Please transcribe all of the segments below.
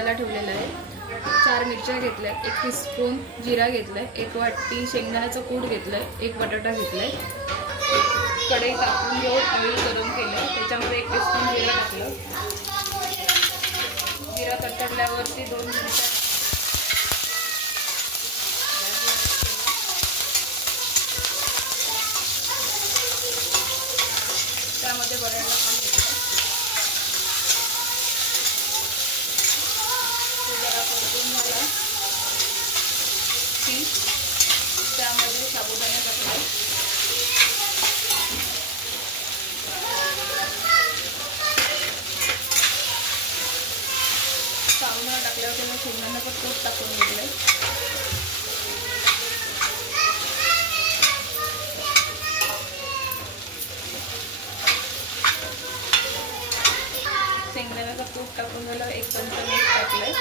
शिजायला ठेवलेला आहे। 4 मिरच्या घेतल्या, 1 टीस्पून जिरा घेतलाय, 1 वाटी शेंगदाण्याचं कूट घेतलंय, 1 बटाटा घेतलाय। कढई तापवून घेऊन ऑइल गरम केलं, त्याच्यामध्ये 1 टीस्पून जिरा टाकलं। जिरा तडतडल्यावरती 2 मिरच्या त्यामध्ये बऱ्याला पण घेतलं, जरा परतून झाला की त्यामध्ये साबुदाणा टाकला। साबुदाणा टाकल्यावर त्याला शेंगदाण्याचं कूट टाकून घेतलंय। शेंगदाण्याचं कूट टाकून झालं, 1 चमचा मीठ टाकलंय।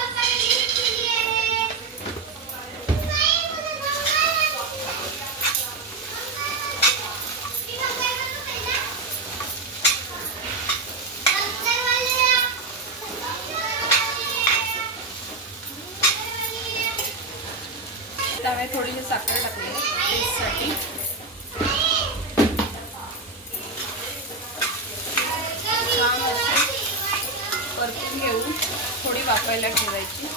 त्यामुळे थोडीशी साखर टाकली टेस्टसाठी। छान अशी परतून घेऊन थोडी वाफायला ठेवायची।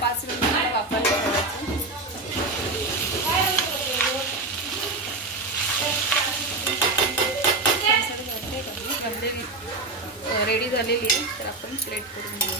पाच मिनिटाला वाफायला ठेवायचं। रेडी झालेली आहे, तर आपण प्लेट करून घेऊ।